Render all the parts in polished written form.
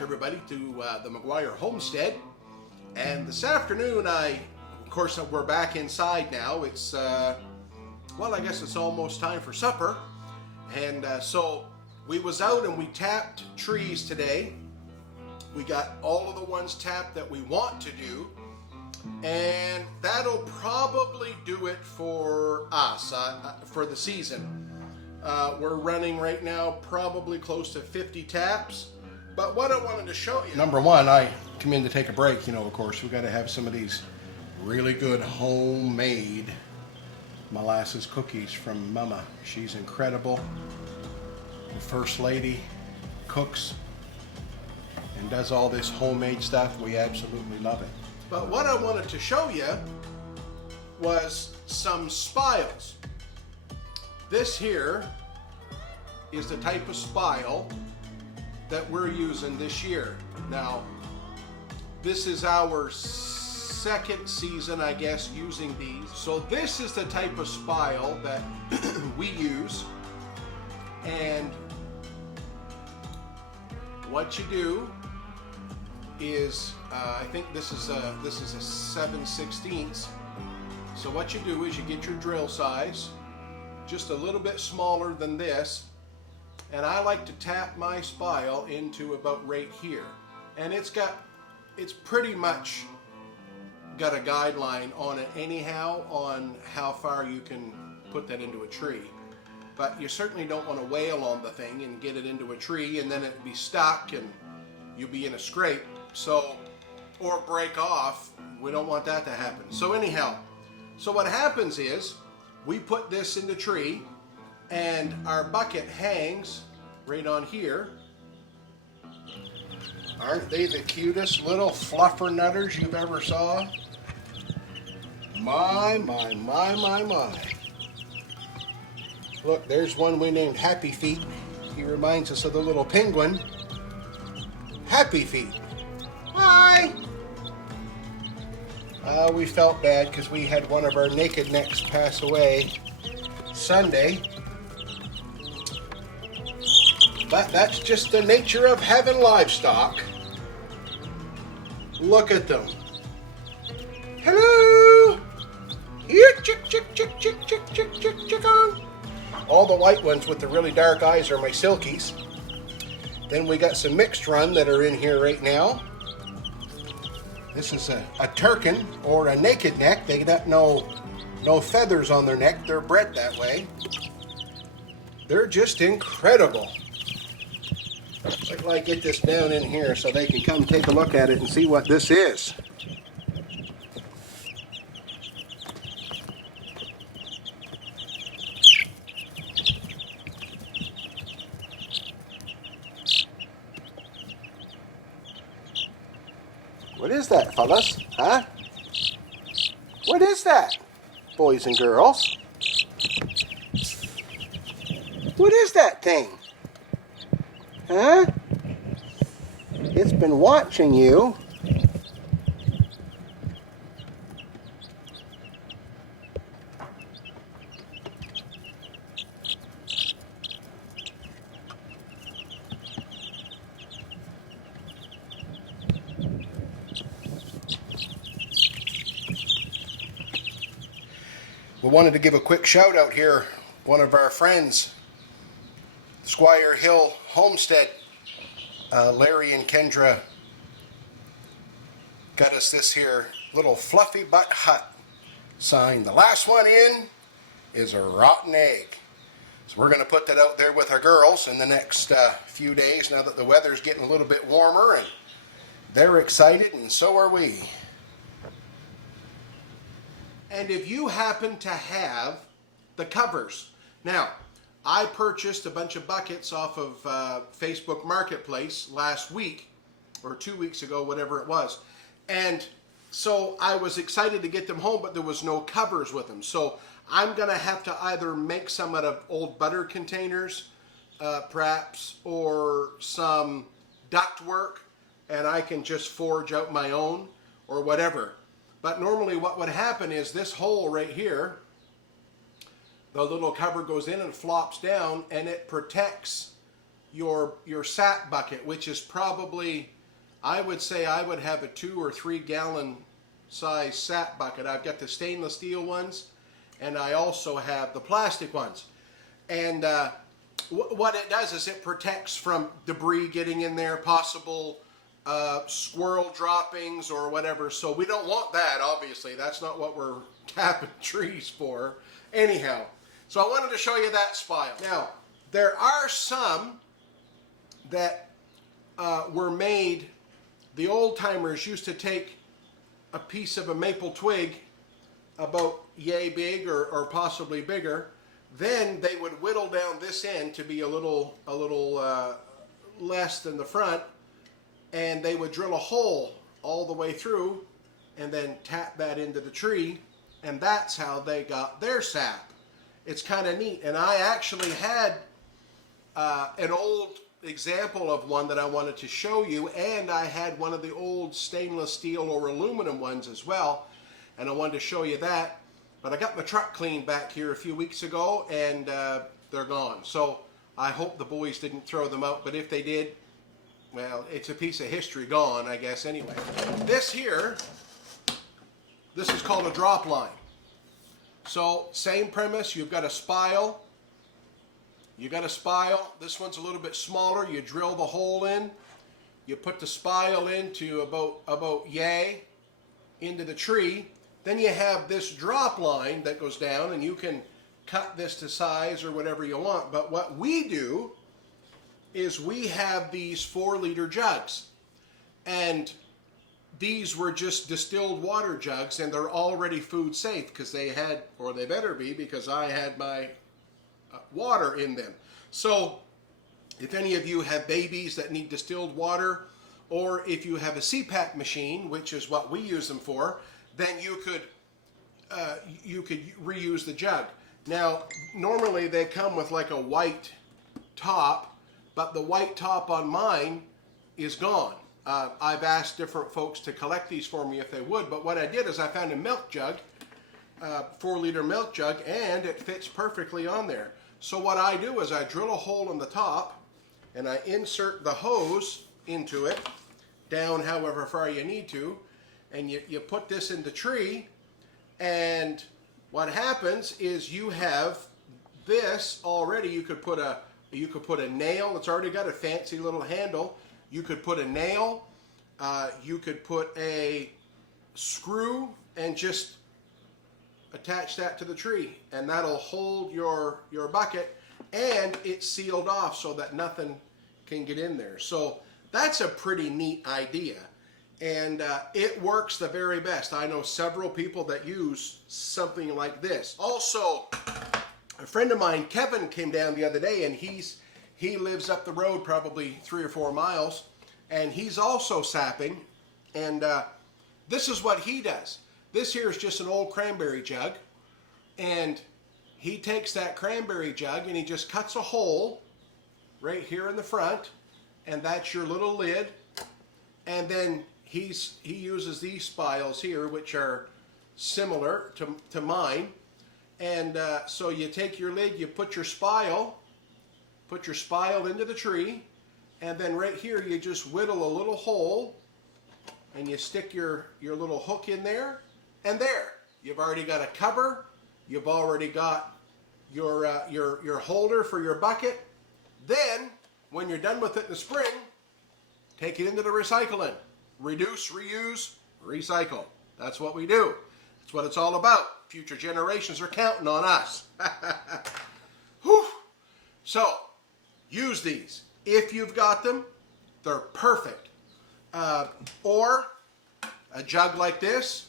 back, everybody, to the McGuire Homestead. And this afternoon, of course, we're back inside now. It's, well, I guess it's almost time for supper. And so we was out and we tapped trees today. We got all of the ones tapped that we want to do. And that'll probably do it for us, for the season. We're running right now probably close to 50 taps. But what I wanted to show you... Number one, I come in to take a break, of course. We got to have some of these really good homemade molasses cookies from Mama. She's incredible. The First Lady cooks and does all this homemade stuff. We absolutely love it. But what I wanted to show you was some Spiles. This here is the type of spile that we're using this year. Now, this is our second season, I guess, using these. So this is the type of spile that we use. And what you do is, I think this is a 7/16. So what you do is you get your drill size, just a little bit smaller than this, and I like to tap my spile into about right here. And it's pretty much got a guideline on it anyhow, on how far you can put that into a tree. But you certainly don't want to wail on the thing and get it into a tree and then it be stuck and you'll be in a scrape. So, or break off. We don't want that to happen. So anyhow, so what happens is we put this in the tree and our bucket hangs right on here. Aren't they the cutest little fluffer nutters you've ever saw? My. Look, there's one we named Happy Feet. He reminds us of the little penguin. Happy Feet. Hi! We felt bad because we had one of our naked necks pass away Sunday. But that's just the nature of having livestock. Look at them. Hello! Here, chick on. All the white ones with the really dark eyes are my silkies. Then we got some mixed run that are in here right now. This is a Turkin or a naked neck. They got no feathers on their neck. They're bred that way. They're just incredible. Wait till I get this down in here so they can come take a look at it and see what this is. What is that, fellas? Huh? What is that, boys and girls? What is that thing? Huh? It's been watching you. We wanted to give a quick shout out here. One of our friends, Squire Hill Homestead, Larry and Kendra, got us this here little fluffy butt hut sign. The last one in is a rotten egg. So we're going to put that out there with our girls in the next few days now that the weather's getting a little bit warmer, and they're excited and so are we. And if you happen to have the covers, now I purchased a bunch of buckets off of Facebook Marketplace last week or 2 weeks ago, whatever it was, and so I was excited to get them home, but there was no covers with them. So I'm gonna have to either make some out of old butter containers, perhaps, or some ductwork, and I can just forge out my own or whatever. But normally what would happen is this hole right here, the little cover goes in and flops down and it protects your sap bucket, which is probably, I would say I would have a 2 or 3 gallon size sap bucket. I've got the stainless steel ones, and I also have the plastic ones. And what it does is it protects from debris getting in there, possible squirrel droppings or whatever. So we don't want that, obviously. That's not what we're tapping trees for. Anyhow, so I wanted to show you that spile. Now, there are some that were made, the old timers used to take a piece of a maple twig about yay big or possibly bigger. Then they would whittle down this end to be a little less than the front, and they would drill a hole all the way through and then tap that into the tree, and that's how they got their sap. It's kind of neat. And I actually had an old example of one that I wanted to show you, and I had one of the old stainless steel or aluminum ones as well, and I wanted to show you that. But I got my truck cleaned back here a few weeks ago, and they're gone. So I hope the boys didn't throw them out, but if they did, well, it's a piece of history gone, I guess, anyway. This here, this is called a drop line. So same premise, you've got a spile. You got a spile. This one's a little bit smaller. You drill the hole in. You put the spile into about yay into the tree. Then you have this drop line that goes down, and you can cut this to size or whatever you want. But what we do is we have these 4-liter jugs, and these were just distilled water jugs, and they're already food safe because they had, or they better be, because I had my water in them. So if any of you have babies that need distilled water, or if you have a CPAP machine, which is what we use them for, then you could reuse the jug. Now, normally they come with like a white top, but the white top on mine is gone. I've asked different folks to collect these for me if they would, but what I did is I found a milk jug, 4-liter milk jug, and it fits perfectly on there. So what I do is I drill a hole in the top, and I insert the hose into it, down however far you need to, and you put this in the tree, and what happens is you have this already. You could put a nail. It's already got a fancy little handle. You could put a nail. You could put a screw and just attach that to the tree, and that'll hold your bucket, and it's sealed off so that nothing can get in there. So that's a pretty neat idea. And it works the very best. I know several people that use something like this. Also, a friend of mine, Kevin, came down the other day, and he lives up the road probably 3 or 4 miles, and he's also sapping. And this is what he does. This here is just an old cranberry jug, and he takes that cranberry jug and he just cuts a hole right here in the front, and that's your little lid. And then he uses these spiles here, which are similar to mine. And so you take your lid, you put your spile into the tree, and then right here you just whittle a little hole, and you stick your little hook in there, and there, you've already got a cover, you've already got your holder for your bucket. Then, when you're done with it in the spring, take it into the recycling. Reduce, reuse, recycle. That's what we do. That's what it's all about. Future generations are counting on us. Whew. So, use these. If you've got them, they're perfect. Or a jug like this,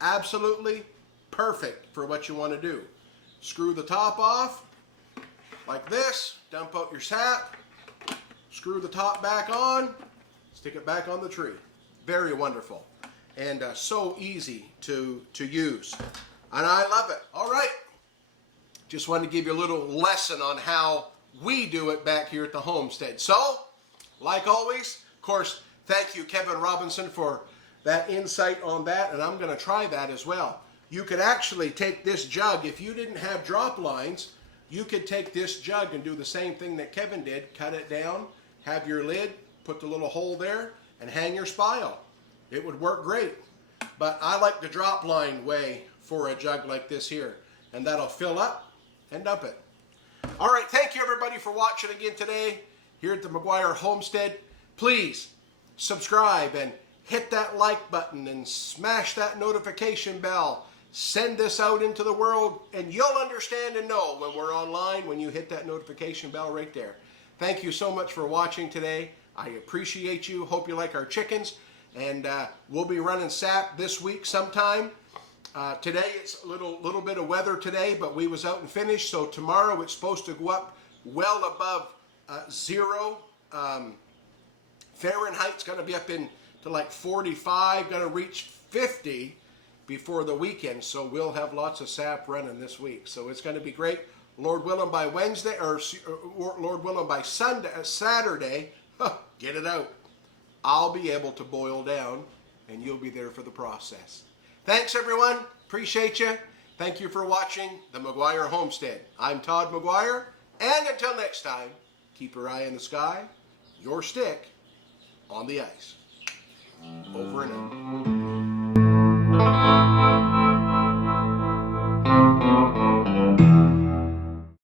absolutely perfect for what you want to do. Screw the top off like this, dump out your sap, screw the top back on, stick it back on the tree. Very wonderful, and so easy to use, and I love it. All right, just wanted to give you a little lesson on how we do it back here at the homestead. So, like always, of course, thank you, Kevin Robinson, for that insight on that, and I'm going to try that as well. You could actually take this jug, if you didn't have drop lines, you could take this jug and do the same thing that Kevin did. Cut it down, have your lid, put the little hole there, and hang your spile. It would work great. But I like the drop line way for a jug like this here. And that'll fill up and dump it. All right, thank you everybody for watching again today here at the McGuire Homestead. Please subscribe and hit that like button and smash that notification bell. Send this out into the world and you'll understand and know when we're online when you hit that notification bell right there. Thank you so much for watching today. I appreciate you. Hope you like our chickens. And we'll be running sap this week sometime. Today it's a little bit of weather today, but we was out and finished. So tomorrow it's supposed to go up well above 0 Fahrenheit's going to be up into like 45, going to reach 50 before the weekend. So we'll have lots of sap running this week. So it's going to be great. Lord willing, by Wednesday or Lord willing by Saturday, get it out. I'll be able to boil down, and you'll be there for the process. Thanks, everyone. Appreciate you. Thank you for watching the McGuire Homestead. I'm Todd McGuire, and until next time, keep your eye in the sky, your stick on the ice. Over and out.